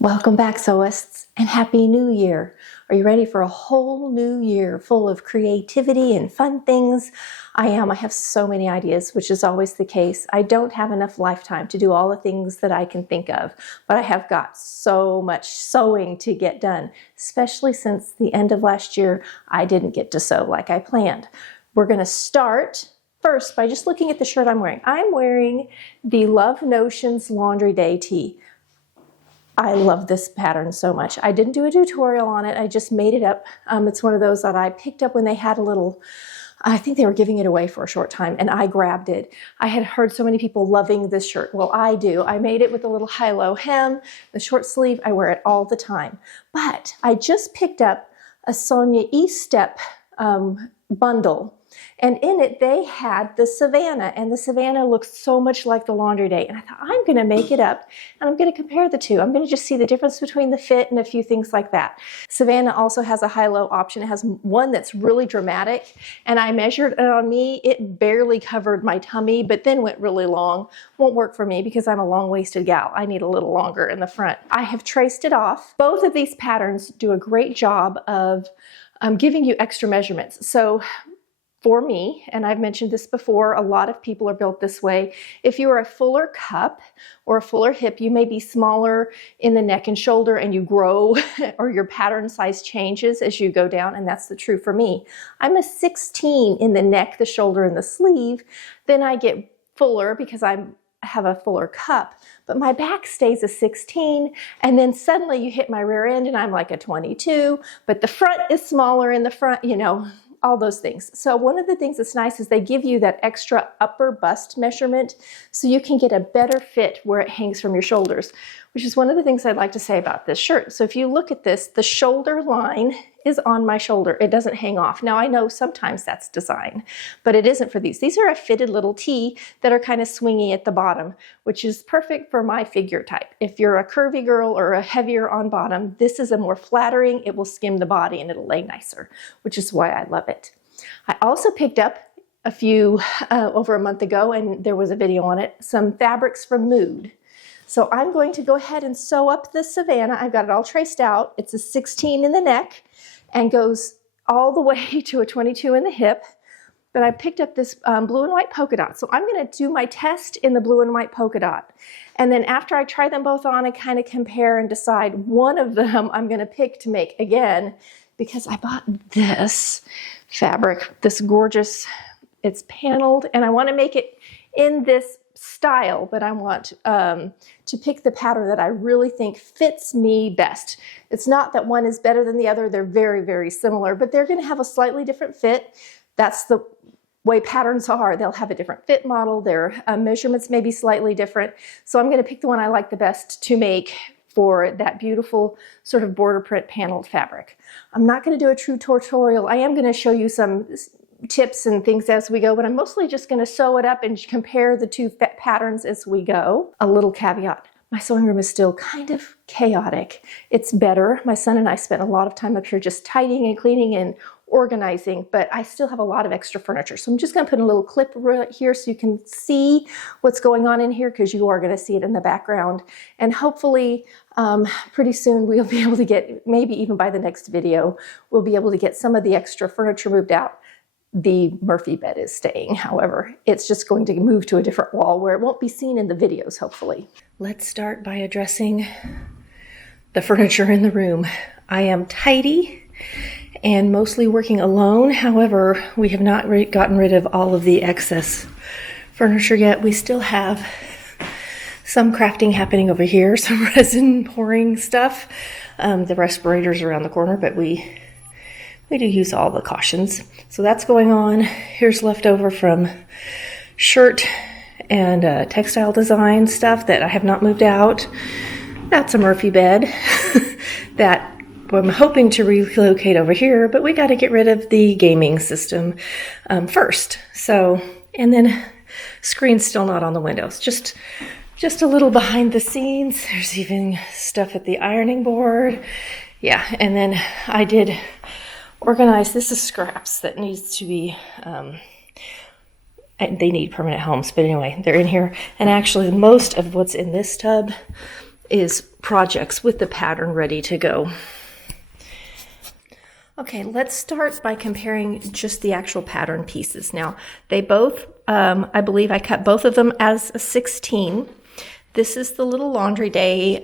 Welcome back, sewists, and Happy New Year. Are you ready for a whole new year full of creativity and fun things? I am. I have so many ideas, which is always the case. I don't have enough lifetime to do all the things that I can think of, but I have got so much sewing to get done, especially since the end of last year, I didn't get to sew like I planned. We're going to start first by just looking at the shirt I'm wearing. I'm wearing the Love Notions Laundry Day tee. I love this pattern so much. I didn't do a tutorial on it. I just made it up. It's one of those that I picked up when they had a little, I think they were giving it away for a short time, and I grabbed it. I had heard so many people loving this shirt. Well, I do. I made it with a little high-low hem, the short sleeve. I wear it all the time. But I just picked up a Sonia Estep bundle. And in it, they had the Savannah, and the Savannah looks so much like the Laundry Day. And I thought, I'm going to make it up, and I'm going to compare the two. I'm going to just see the difference between the fit and a few things like that. Savannah also has a high-low option. It has one that's really dramatic, and I measured it on me. It barely covered my tummy, but then went really long. Won't work for me because I'm a long-waisted gal. I need a little longer in the front. I have traced it off. Both of these patterns do a great job of giving you extra measurements. So for me, and I've mentioned this before, a lot of people are built this way. If you are a fuller cup or a fuller hip, you may be smaller in the neck and shoulder and you grow or your pattern size changes as you go down, and that's the true for me. I'm a 16 in the neck, the shoulder, and the sleeve. Then I get fuller because I have a fuller cup, but my back stays a 16, and then suddenly you hit my rear end and I'm like a 22, but the front is smaller in the front, you know, all those things. So one of the things that's nice is they give you that extra upper bust measurement so you can get a better fit where it hangs from your shoulders, which is one of the things I'd like to say about this shirt. So if you look at this, the shoulder line is on my shoulder. It doesn't hang off. Now I know sometimes that's design, but it isn't for these. These are a fitted little tee that are kind of swingy at the bottom, which is perfect for my figure type. If you're a curvy girl or a heavier on bottom, this is a more flattering. It will skim the body and it'll lay nicer, which is why I love it. I also picked up a few over a month ago, and there was a video on it, some fabrics from Mood. So I'm going to go ahead and sew up the Savannah. I've got it all traced out. It's a 16 in the neck and goes all the way to a 22 in the hip. But I picked up this blue and white polka dot. So I'm going to do my test in the blue and white polka dot. And then after I try them both on, I kind of compare and decide one of them I'm going to pick to make again, because I bought this fabric, this gorgeous, it's paneled, and I want to make it in this style, but I want to pick the pattern that I really think fits me best. It's not that one is better than the other. They're very, very similar, but they're going to have a slightly different fit. That's the way patterns are. They'll have a different fit model. Their measurements may be slightly different. So I'm going to pick the one I like the best to make for that beautiful sort of border print paneled fabric. I'm not going to do a true tutorial. I am going to show you some tips and things as we go, but I'm mostly just going to sew it up and compare the two patterns as we go. A little caveat. My sewing room is still kind of chaotic. It's better. My son and I spent a lot of time up here just tidying and cleaning and organizing, but I still have a lot of extra furniture. So I'm just going to put a little clip right here so you can see what's going on in here, because you are going to see it in the background. And hopefully pretty soon we'll be able to get, maybe even by the next video, we'll be able to get some of the extra furniture moved out. The Murphy bed is staying, however. It's just going to move to a different wall where it won't be seen in the videos, hopefully. Let's start by addressing the furniture in the room. I am tidy and mostly working alone. However, we have not gotten rid of all of the excess furniture yet. We still have some crafting happening over here, some resin pouring stuff. The respirator's around the corner, but we do use all the cautions. So that's going on. Here's leftover from shirt and textile design stuff that I have not moved out. That's a Murphy bed that I'm hoping to relocate over here, but we got to get rid of the gaming system first. So, and then screen's still not on the windows. Just a little behind the scenes. There's even stuff at the ironing board. Yeah, and then I did organize. This is scraps that needs to be, they need permanent homes, but anyway, they're in here. And actually most of what's in this tub is projects with the pattern ready to go. Okay, let's start by comparing just the actual pattern pieces. Now, they both, I believe I cut both of them as a 16. This is the little laundry day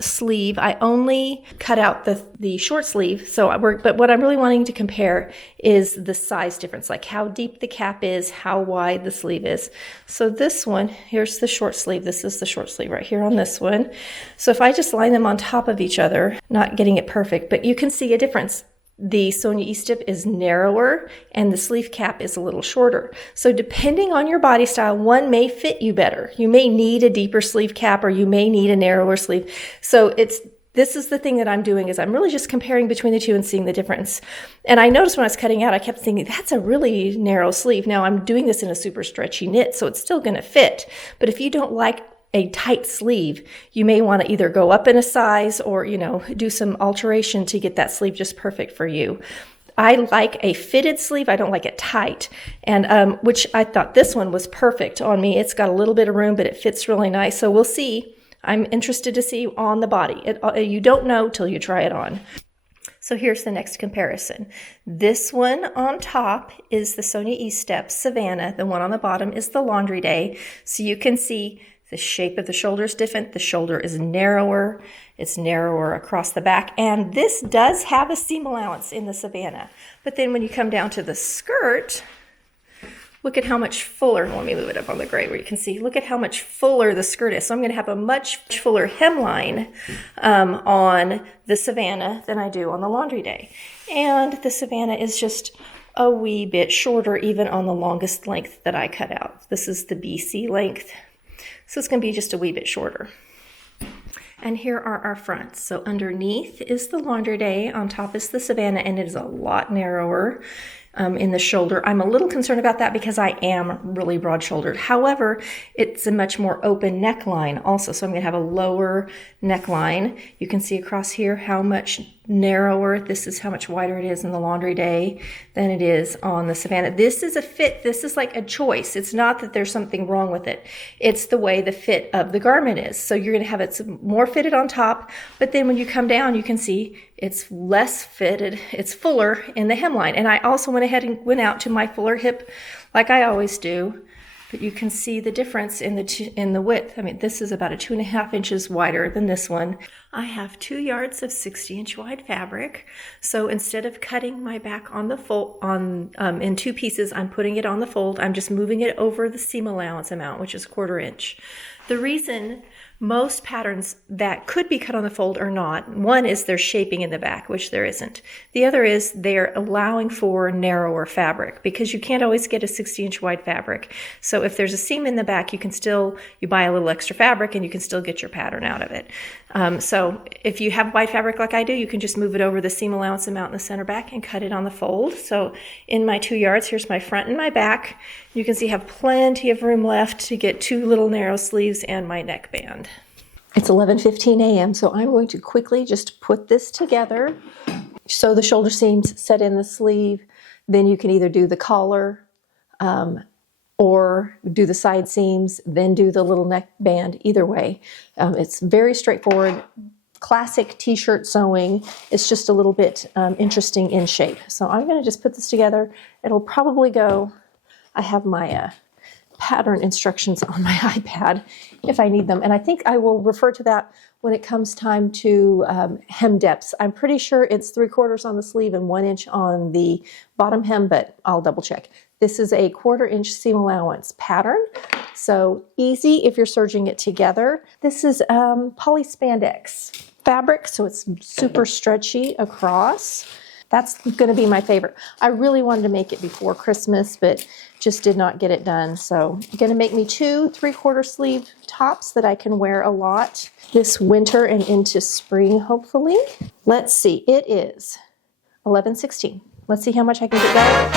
sleeve. I only cut out the short sleeve, but what I'm really wanting to compare is the size difference, like how deep the cap is, how wide the sleeve is. So this one, here's the short sleeve. This is the short sleeve right here on this one. So if I just line them on top of each other, not getting it perfect, but you can see a difference. The Sonia Estep is narrower and the sleeve cap is a little shorter. So depending on your body style, one may fit you better. You may need a deeper sleeve cap or you may need a narrower sleeve. So this is the thing that I'm doing, is I'm really just comparing between the two and seeing the difference. And I noticed when I was cutting out, I kept thinking, that's a really narrow sleeve. Now I'm doing this in a super stretchy knit, so it's still going to fit. But if you don't like a tight sleeve, you may want to either go up in a size or, do some alteration to get that sleeve just perfect for you. I like a fitted sleeve. I don't like it tight, and which I thought this one was perfect on me. It's got a little bit of room, but it fits really nice. So we'll see. I'm interested to see on the body. You don't know till you try it on. So here's the next comparison. This one on top is the Sonia Estep Savannah. The one on the bottom is the Laundry Day. So you can see the shape of the shoulder is different. The shoulder is narrower. It's narrower across the back. And this does have a seam allowance in the Savannah. But then when you come down to the skirt, look at how much fuller. Let me move it up on the gray where you can see. Look at how much fuller the skirt is. So I'm going to have a much fuller hemline on the Savannah than I do on the Laundry Day. And the Savannah is just a wee bit shorter even on the longest length that I cut out. This is the BC length. So it's going to be just a wee bit shorter. And here are our fronts. So underneath is the Laundry Day, on top is the Savannah, and it is a lot narrower in the shoulder. I'm a little concerned about that because I am really broad-shouldered. However, it's a much more open neckline also, so I'm going to have a lower neckline. You can see across here how much narrower, this is how much wider it is in the Laundry Day than it is on the Savannah. This is a fit, this is like a choice. It's not that there's something wrong with it. It's the way the fit of the garment is. So you're going to have it more fitted on top, but then when you come down, you can see it's less fitted, it's fuller in the hemline. And I also went ahead and went out to my fuller hip like I always do. But you can see the difference in the width. I mean, this is about 2.5 inches wider than this one. I have 2 yards of 60-inch wide fabric. So instead of cutting my back on the fold in 2 pieces, I'm putting it on the fold. I'm just moving it over the seam allowance amount, which is 1/4 inch. The reason most patterns that could be cut on the fold are not. One is there's shaping in the back, which there isn't. The other is they're allowing for narrower fabric because you can't always get a 60-inch wide fabric. So if there's a seam in the back, you buy a little extra fabric and you can still get your pattern out of it. So if you have wide fabric like I do, you can just move it over the seam allowance amount in the center back and cut it on the fold. So in my 2 yards, here's my front and my back. You can see I have plenty of room left to get 2 little narrow sleeves and my neckband. It's 11:15 a.m., so I'm going to quickly just put this together. So the shoulder seams set in the sleeve. Then you can either do the collar or do the side seams, then do the little neckband. Either way, it's very straightforward. Classic t-shirt sewing. It's just a little bit interesting in shape. So I'm going to just put this together. It'll probably go, I have my pattern instructions on my iPad if I need them. And I think I will refer to that when it comes time to hem depths. I'm pretty sure it's 3/4 on the sleeve and 1 inch on the bottom hem, but I'll double check. This is a 1/4 inch seam allowance pattern. So easy if you're serging it together. This is poly spandex fabric, so it's super stretchy across. That's going to be my favorite. I really wanted to make it before Christmas, but just did not get it done. So I'm going to make me 2 3/4 sleeve tops that I can wear a lot this winter and into spring, hopefully. Let's see, it is 11:16. Let's see how much I can get done.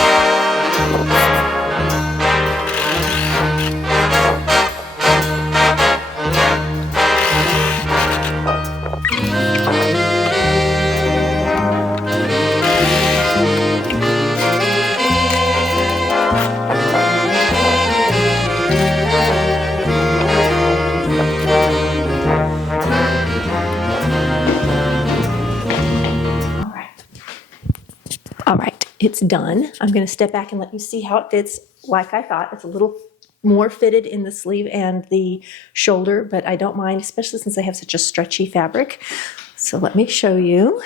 it's done. I'm going to step back and let you see how it fits. Like I thought, it's a little more fitted in the sleeve and the shoulder, but I don't mind, especially since I have such a stretchy fabric. So let me show you.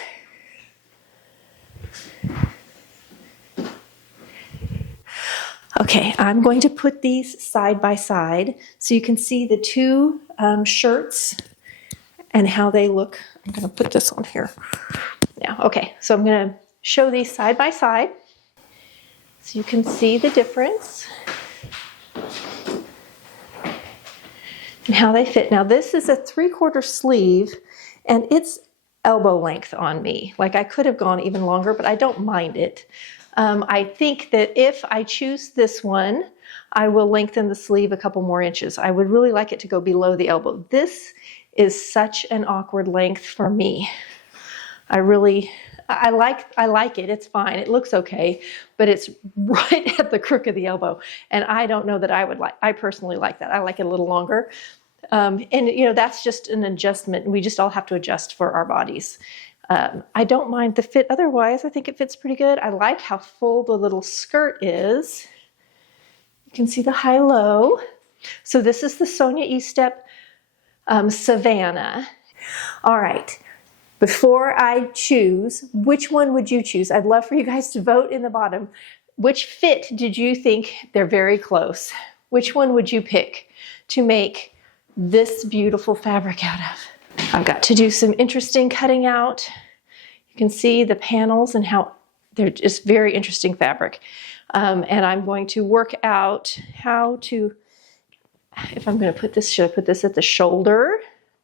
Okay, I'm going to put these side by side so you can see the two shirts and how they look. I'm going to put this on here now. Okay, so I'm going to show these side by side so you can see the difference and how they fit. Now this is a 3/4 sleeve and it's elbow length on me. Like I could have gone even longer, but I don't mind it. I think that if I choose this one, I will lengthen the sleeve a couple more inches. I would really like it to go below the elbow. This is such an awkward length for me. I like it. It's fine. It looks okay, but it's right at the crook of the elbow. And I don't know that I personally like that. I like it a little longer. And you know, that's just an adjustment. We just all have to adjust for our bodies. I don't mind the fit otherwise. I think it fits pretty good. I like how full the little skirt is. You can see the high-low. So this is the Sonia Estep Savannah. All right, before I choose, which one would you choose? I'd love for you guys to vote in the bottom. Which fit did you think? They're very close. Which one would you pick to make this beautiful fabric out of? I've got to do some interesting cutting out. You can see the panels and how they're just very interesting fabric. And I'm going to work out how to, if I'm going to put this, should I put this at the shoulder?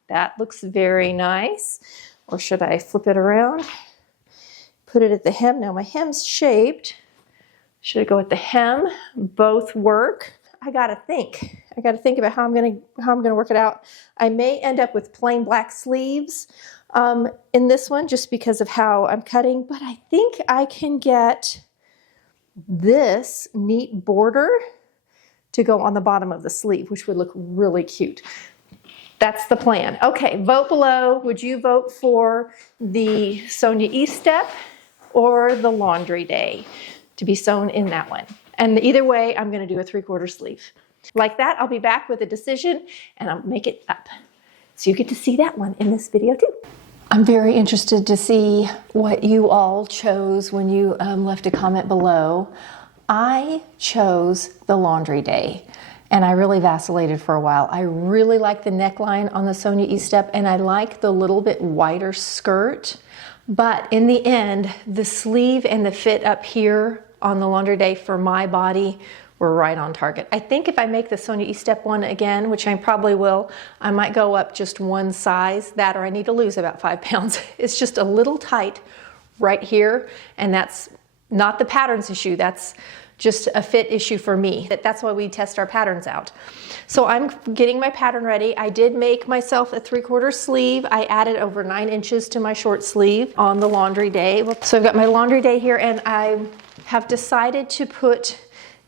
That looks very nice. Or should I flip it around? Put it at the hem. Now my hem's shaped. Should I go at the hem? Both work. I gotta think about how I'm gonna work it out. I may end up with plain black sleeves in this one just because of how I'm cutting, but I think I can get this neat border to go on the bottom of the sleeve, which would look really cute. That's the plan. Okay, vote below. Would you vote for the Sonia Estep or the Laundry Day to be sewn in that one? And either way, I'm going to do a 3/4 sleeve. Like that, I'll be back with a decision and I'll make it up. So you get to see that one in this video too. I'm very interested to see what you all chose when you left a comment below. I chose the Laundry Day and I really vacillated for a while. I really like the neckline on the Sonia Estep and I like the little bit wider skirt. But in the end, the sleeve and the fit up here on the Laundry Day for my body were right on target. I think if I make the Sonia Estep one again, which I probably will, I might go up just one size, that or I need to lose about 5 pounds. It's just a little tight right here, and that's not the patterns issue, that's just a fit issue for me. That's why we test our patterns out. So I'm getting my pattern ready. I did make myself a 3/4 sleeve. I added over 9 inches to my short sleeve on the Laundry Day. So I've got my Laundry Day here and I have decided to put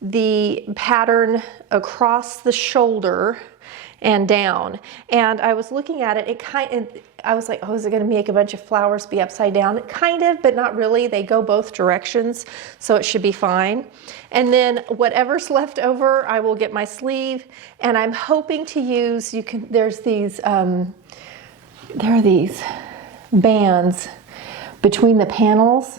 the pattern across the shoulder and down. And I was looking at it, I was like, oh, is it gonna make a bunch of flowers be upside down? Kind of, but not really. They go both directions, so it should be fine. And then whatever's left over, I will get my sleeve, and I'm hoping to use, there's these, there are these bands between the panels,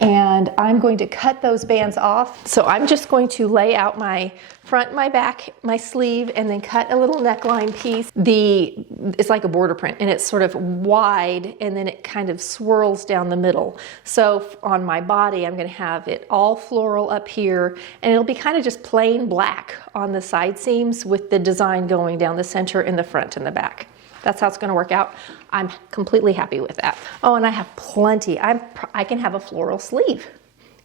and I'm going to cut those bands off. So I'm just going to lay out my front, my back, my sleeve, and then cut a little neckline piece. It's like a border print, and it's sort of wide, and then it kind of swirls down the middle. So on my body, I'm gonna have it all floral up here, and it'll be kind of just plain black on the side seams with the design going down the center in the front and the back. That's how it's going to work out. I'm completely happy with that. Oh, and I have plenty. I can have a floral sleeve.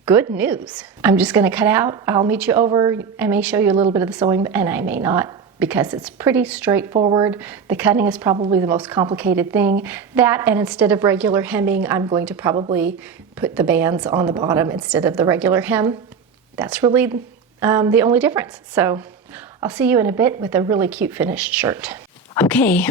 Good news. I'm just going to cut out. I'll meet you over. I may show you a little bit of the sewing, and I may not, because it's pretty straightforward. The cutting is probably the most complicated thing. That, and instead of regular hemming, I'm going to probably put the bands on the bottom instead of the regular hem. That's really the only difference. So I'll see you in a bit with a really cute finished shirt. Okay.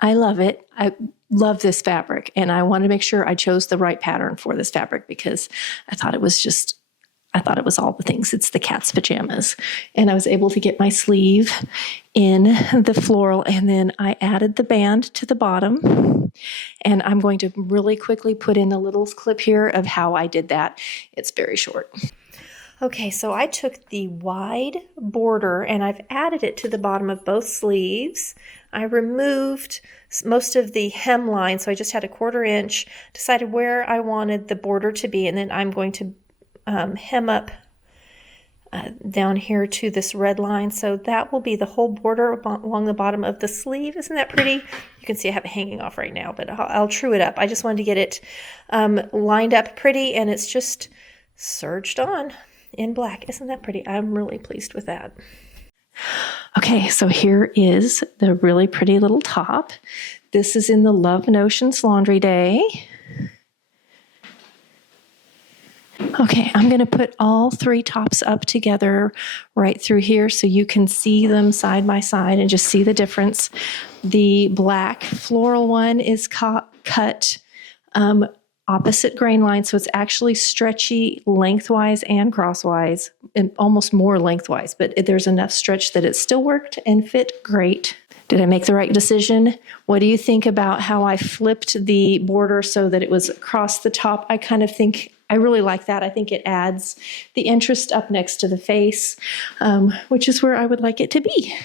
I love it. I love this fabric, and I wanted to make sure I chose the right pattern for this fabric because I thought it was all the things. It's the cat's pajamas. And I was able to get my sleeve in the floral, and then I added the band to the bottom. And I'm going to really quickly put in a little clip here of how I did that. It's very short. Okay, so I took the wide border and I've added it to the bottom of both sleeves. I removed most of the hemline, so I just had a 1/4 inch, decided where I wanted the border to be, and then I'm going to hem up down here to this red line. So that will be the whole border along the bottom of the sleeve. Isn't that pretty? You can see I have it hanging off right now, but I'll true it up. I just wanted to get it lined up pretty, and it's just serged on in black. Isn't that pretty? I'm really pleased with that. Okay, so here is the really pretty little top. This is in the Love Notions Laundry Day. Okay, I'm going to put all 3 tops up together right through here so you can see them side by side and just see the difference. The black floral one is cut opposite grain line, so it's actually stretchy lengthwise and crosswise, and almost more lengthwise, but there's enough stretch that it still worked and fit great. Did I make the right decision? What do you think about how I flipped the border so that it was across the top? I really like that. I think it adds the interest up next to the face, which is where I would like it to be.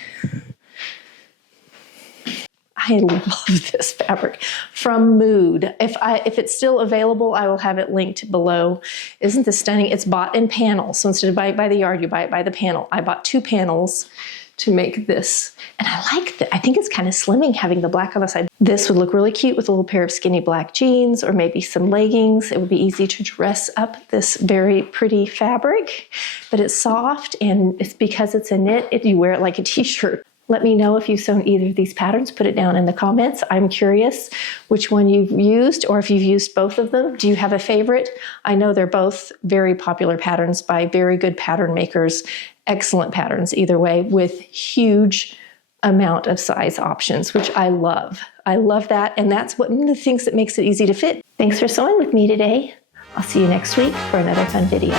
I love this fabric from Mood. If it's still available, I will have it linked below. Isn't this stunning? It's bought in panels. So instead of buy it by the yard, you buy it by the panel. I bought 2 panels to make this. And I like that. I think it's kind of slimming having the black on the side. This would look really cute with a little pair of skinny black jeans or maybe some leggings. It would be easy to dress up this very pretty fabric, but it's soft, and it's because it's a knit, you wear it like a t-shirt. Let me know if you've sewn either of these patterns. Put it down in the comments. I'm curious which one you've used, or if you've used both of them. Do you have a favorite? I know they're both very popular patterns by very good pattern makers. Excellent patterns either way, with huge amount of size options, which I love. I love that, and that's one of the things that makes it easy to fit. Thanks for sewing with me today. I'll see you next week for another fun video.